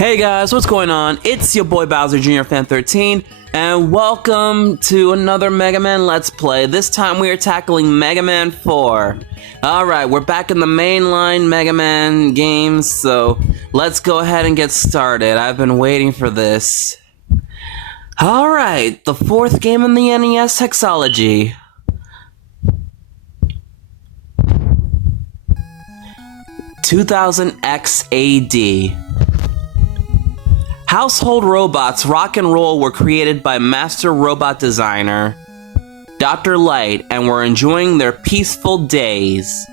Hey guys, what's going on? It's your boy Bowser Jr. Fan 13, and welcome to another Mega Man Let's Play. This time we are tackling Mega Man 4. Alright, we're back in the mainline Mega Man games, so let's go ahead and get started. I've been waiting for this. Alright, the fourth game in the NES Hexology. (2000X AD). Household robots rock and roll were created by master robot designer Dr. Light and were enjoying their peaceful days.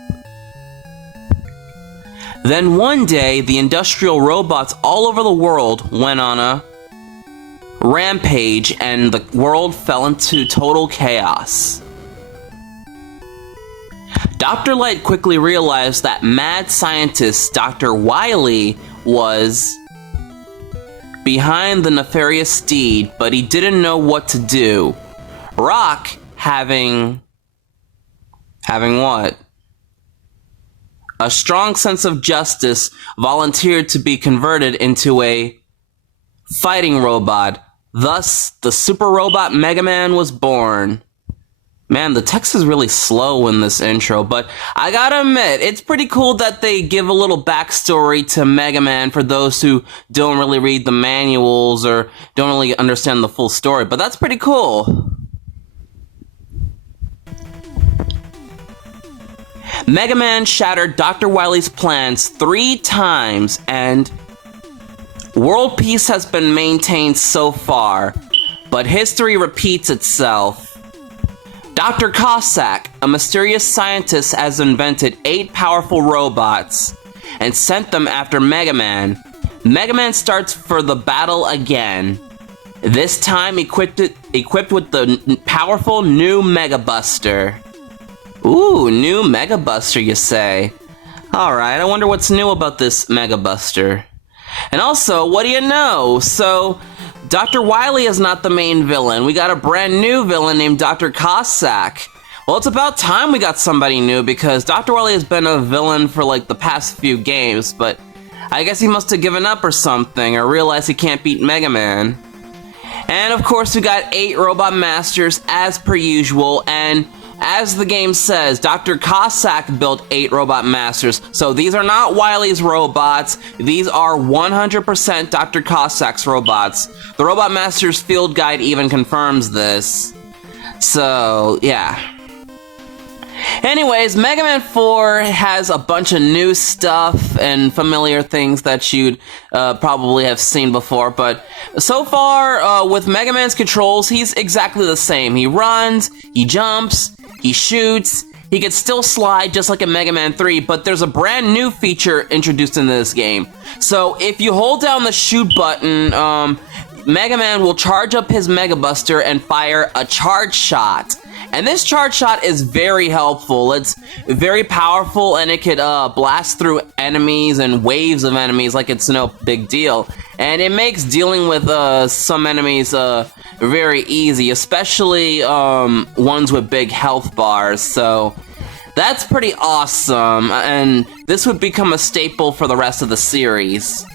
Then one day, the industrial robots all over the world went on a rampage and the world fell into total chaos. Dr. Light quickly realized that mad scientist Dr. Wily was behind the nefarious deed, but he didn't know what to do. Rock, having what? A strong sense of justice, volunteered to be converted into a fighting robot. Thus, the super robot Mega Man was born. Man, the text is really slow in this intro, but I gotta admit, it's pretty cool that they give a little backstory to Mega Man for those who don't really read the manuals or don't really understand the full story, but that's pretty cool. Mega Man shattered Dr. Wily's plans 3 times, and world peace has been maintained so far, but history repeats itself. Dr. Cossack, a mysterious scientist, has invented 8 powerful robots and sent them after Mega Man. Mega Man starts for the battle again, this time equipped with the powerful new Mega Buster. Ooh, new Mega Buster, you say? Alright, I wonder what's new about this Mega Buster. And also, what do you know? So, Dr. Wily is not the main villain. We got a brand new villain named Dr. Cossack. Well, it's about time we got somebody new because Dr. Wily has been a villain for like the past few games, but I guess he must have given up or something or realized he can't beat Mega Man. And of course we got 8 Robot Masters as per usual, and as the game says, Dr. Cossack built 8 Robot Masters, so these are not Wily's robots, these are 100% Dr. Cossack's robots. The Robot Masters field guide even confirms this. So, yeah. Anyways, Mega Man 4 has a bunch of new stuff and familiar things that you'd probably have seen before, but so far, with Mega Man's controls, he's exactly the same. He runs, he jumps, he shoots, he can still slide just like in Mega Man 3, but there's a brand new feature introduced into this game. So if you hold down the shoot button, Mega Man will charge up his Mega Buster and fire a charge shot. And this charge shot is very helpful. It's very powerful and it could blast through enemies and waves of enemies like it's no big deal. And it makes dealing with some enemies very easy, especially ones with big health bars. So that's pretty awesome, and this would become a staple for the rest of the series.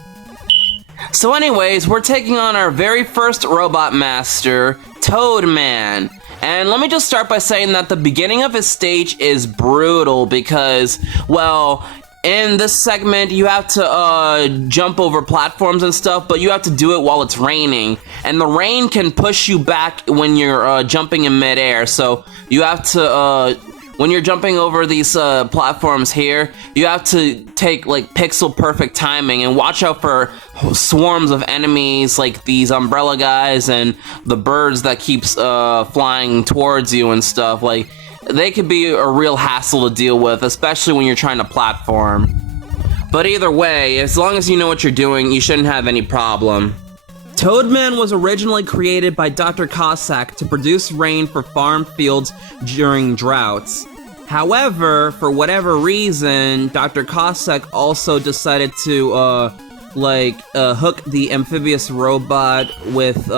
So anyways, we're taking on our very first Robot Master, Toad Man. And let me just start by saying that the beginning of his stage is brutal because, well, in this segment, you have to jump over platforms and stuff, but you have to do it while it's raining. And the rain can push you back when you're jumping in midair, so you have to, when you're jumping over these platforms here, you have to take like pixel perfect timing and watch out for swarms of enemies like these umbrella guys and the birds that keeps flying towards you and stuff. Like, they could be a real hassle to deal with, especially when you're trying to platform. But either way, as long as you know what you're doing, you shouldn't have any problem. Toadman was originally created by Dr. Cossack to produce rain for farm fields during droughts. However, for whatever reason, Dr. Cossack also decided to, hook the amphibious robot with,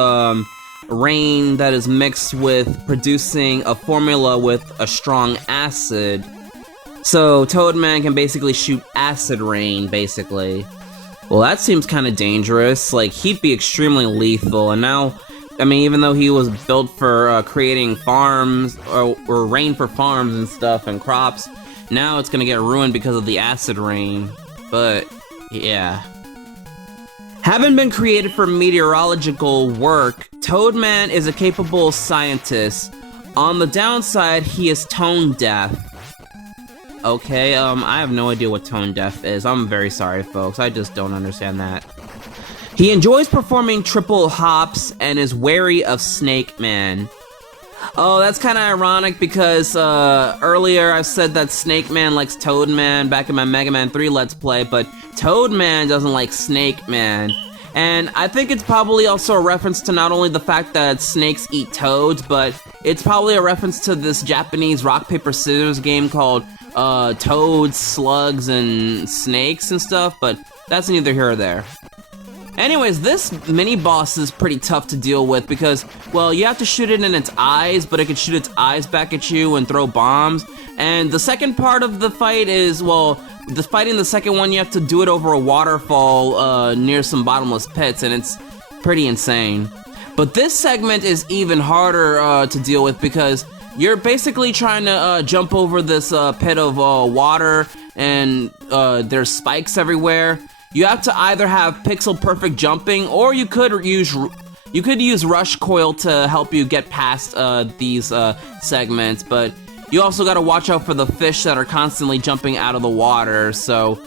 rain that is mixed with producing a formula with a strong acid. So Toadman can basically shoot acid rain, basically. Well, that seems kind of dangerous. Like, he'd be extremely lethal, and now, I mean, even though he was built for creating farms, or rain for farms and stuff, and crops, now it's gonna get ruined because of the acid rain. But, yeah. Having been created for meteorological work, Toadman is a capable scientist. On the downside, he is tone deaf. Okay, I have no idea what tone deaf is. I'm very sorry, folks. I just don't understand that. He enjoys performing triple hops and is wary of Snake Man. Oh, that's kind of ironic because earlier I said that Snake Man likes Toad Man back in my Mega Man 3 Let's Play, but Toad Man doesn't like Snake Man. And I think it's probably also a reference to not only the fact that snakes eat toads, but it's probably a reference to this Japanese rock, paper, scissors game called Toads, Slugs, and Snakes and stuff, but that's neither here or there. Anyways, this mini-boss is pretty tough to deal with because, well, you have to shoot it in its eyes, but it can shoot its eyes back at you and throw bombs. And the second part of the fight is, well, fighting the second one, you have to do it over a waterfall near some bottomless pits, and it's pretty insane. But this segment is even harder to deal with because you're basically trying to jump over this pit of water, and there's spikes everywhere. You have to either have pixel perfect jumping, or you could use rush coil to help you get past these segments. But you also got to watch out for the fish that are constantly jumping out of the water. So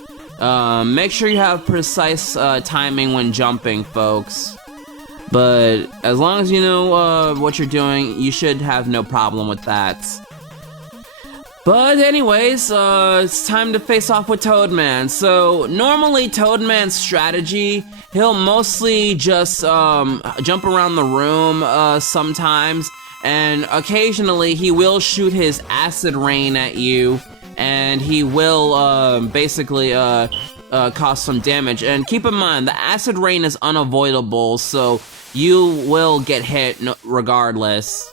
make sure you have precise timing when jumping, folks. But as long as you know what you're doing, you should have no problem with that. But anyways, it's time to face off with Toadman. So normally Toadman's strategy, he'll mostly just jump around the room sometimes, and occasionally he will shoot his acid rain at you, and he will basically cause some damage. And keep in mind, the acid rain is unavoidable, so you will get hit regardless.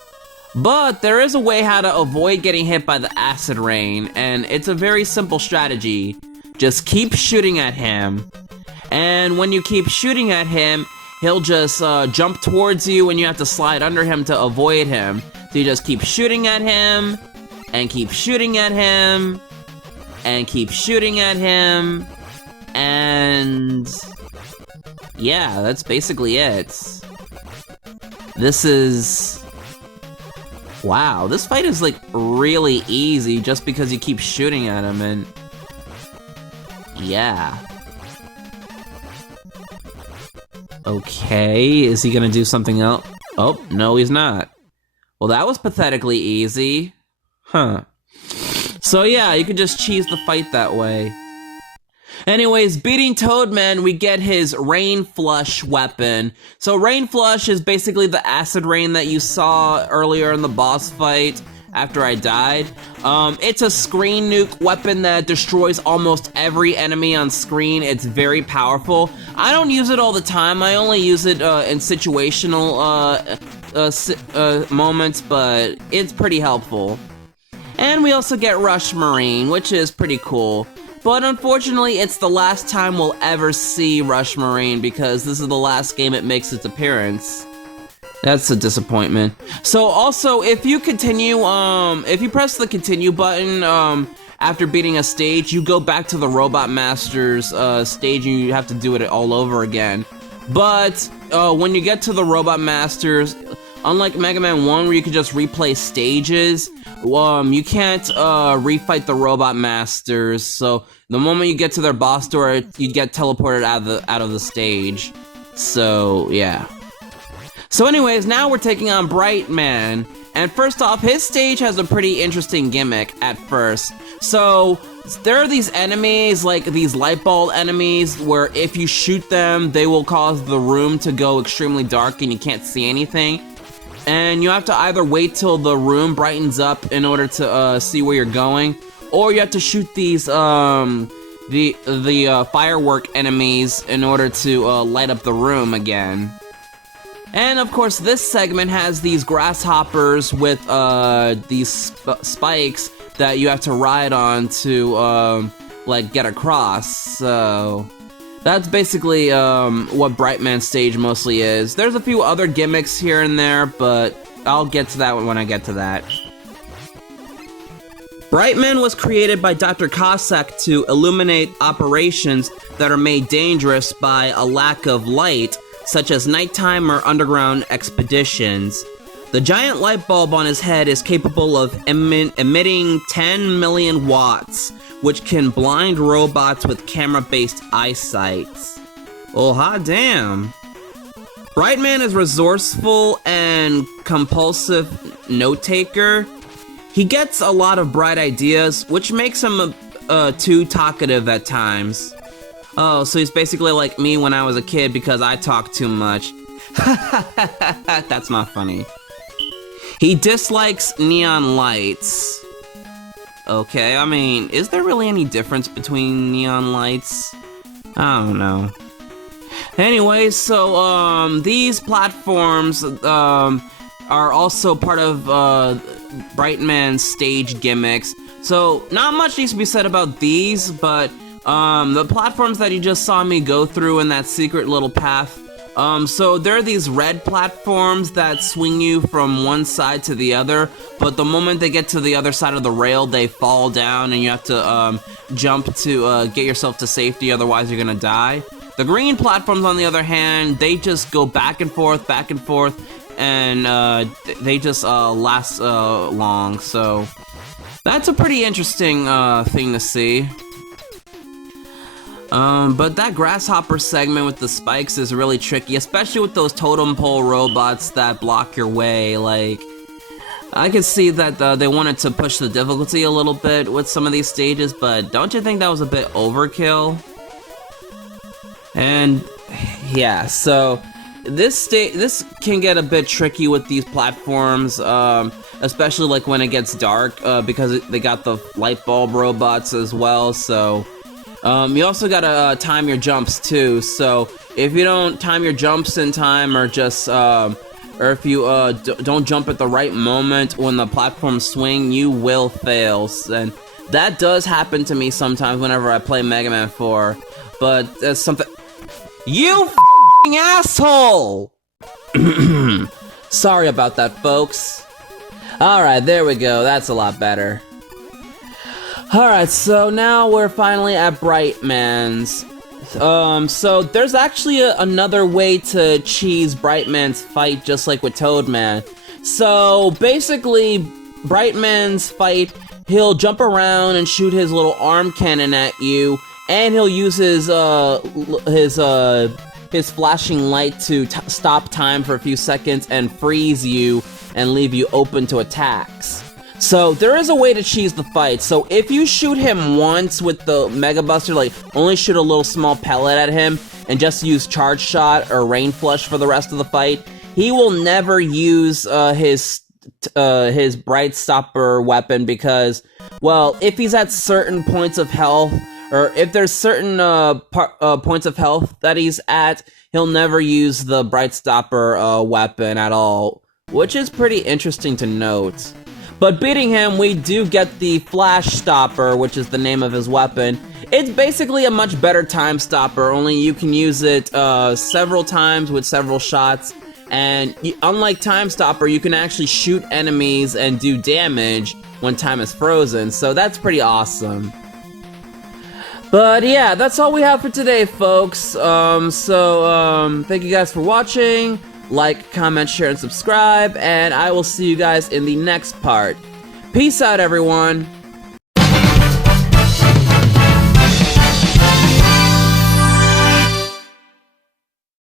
But there is a way how to avoid getting hit by the acid rain, and it's a very simple strategy. Just keep shooting at him, and when you keep shooting at him, he'll just jump towards you, and you have to slide under him to avoid him. So you just keep shooting at him, and keep shooting at him, and keep shooting at him, and yeah, that's basically it. This is... wow, this fight is like really easy just because you keep shooting at him, and yeah. Okay, is he gonna do something else? Oh, no he's not. Well, that was pathetically easy. Huh. So yeah, you could just cheese the fight that way. Anyways, beating Toadman, we get his Rain Flush weapon. So Rain Flush is basically the acid rain that you saw earlier in the boss fight after I died. It's a screen nuke weapon that destroys almost every enemy on screen. It's very powerful. I don't use it all the time. I only use it in situational moments, but it's pretty helpful. And we also get Rush Marine, which is pretty cool. But unfortunately, it's the last time we'll ever see Rush Marine because this is the last game it makes its appearance. That's a disappointment. So also, if you continue, if you press the continue button after beating a stage, you go back to the Robot Master's stage and you have to do it all over again. But when you get to the Robot Masters, unlike Mega Man 1 where you can just replay stages, you can't refight the Robot Masters, so the moment you get to their boss door, you get teleported out of the stage. So, yeah. So anyways, now we're taking on Bright Man, and first off, his stage has a pretty interesting gimmick at first. So, there are these enemies, like these light bulb enemies, where if you shoot them, they will cause the room to go extremely dark and you can't see anything. And you have to either wait till the room brightens up in order to see where you're going, or you have to shoot these the firework enemies in order to light up the room again. And of course, this segment has these grasshoppers with these spikes that you have to ride on to like get across. So That's basically what Brightman's stage mostly is. There's a few other gimmicks here and there, but I'll get to that when I get to that. Brightman was created by Dr. Cossack to illuminate operations that are made dangerous by a lack of light, such as nighttime or underground expeditions. The giant light bulb on his head is capable of emitting 10 million watts, which can blind robots with camera-based eyesight. Oh, hot damn. Brightman is resourceful and compulsive note-taker. He gets a lot of bright ideas, which makes him too talkative at times. Oh, so he's basically like me when I was a kid because I talk too much. That's not funny. He dislikes neon lights. Okay, I mean, is there really any difference between neon lights? I don't know. Anyway, so, these platforms, are also part of, Brightman's stage gimmicks. So, not much needs to be said about these, but, the platforms that you just saw me go through in that secret little path, so there are these red platforms that swing you from one side to the other, but the moment they get to the other side of the rail, they fall down and you have to, jump to, get yourself to safety, otherwise you're gonna die. The green platforms, on the other hand, they just go back and forth, and, they just, last, long, so that's a pretty interesting, thing to see. But that grasshopper segment with the spikes is really tricky, especially with those totem pole robots that block your way. Like, I could see that they wanted to push the difficulty a little bit with some of these stages, but don't you think that was a bit overkill? And yeah, so this can get a bit tricky with these platforms, especially like when it gets dark, because they got the light bulb robots as well. So you also gotta time your jumps too. So if you don't time your jumps in time, or just or if you don't jump at the right moment when the platforms swing, you will fail. And that does happen to me sometimes whenever I play Mega Man 4. But that's something. You f***ing asshole! Sorry about that, folks. Alright, there we go. That's a lot better. Alright, so now we're finally at Brightman's. So there's actually another way to cheese Brightman's fight, just like with Toadman. So basically, Brightman's fight, he'll jump around and shoot his little arm cannon at you, and he'll use his flashing light to stop time for a few seconds and freeze you and leave you open to attacks. So there is a way to cheese the fight. So if you shoot him once with the Mega Buster, like only shoot a little small pellet at him and just use Charge Shot or Rain Flush for the rest of the fight, he will never use his Bright Stopper weapon because, well, if he's at certain points of health, or if there's certain points of health that he's at, he'll never use the Bright Stopper weapon at all, which is pretty interesting to note. But beating him, we do get the Flash Stopper, which is the name of his weapon. It's basically a much better time stopper, only you can use it several times with several shots. And unlike Time Stopper, you can actually shoot enemies and do damage when time is frozen, so that's pretty awesome. But yeah, that's all we have for today, folks. Thank you guys for watching. Like, comment, share, and subscribe, and I will see you guys in the next part. Peace out, everyone.